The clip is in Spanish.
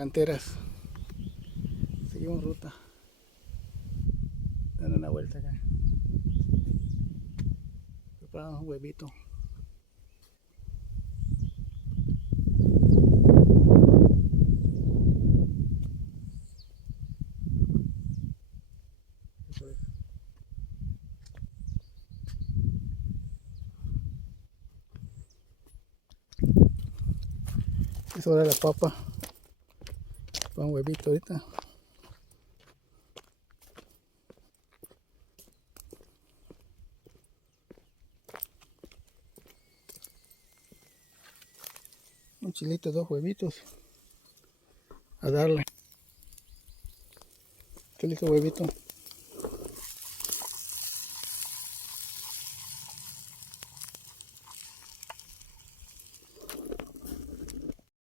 canteras. Seguimos ruta, dando una vuelta acá. Preparamos un huevito. Es hora de la papa. Para un huevito ahorita. Un chilito, 2 huevitos. A darle. Chilito, huevito.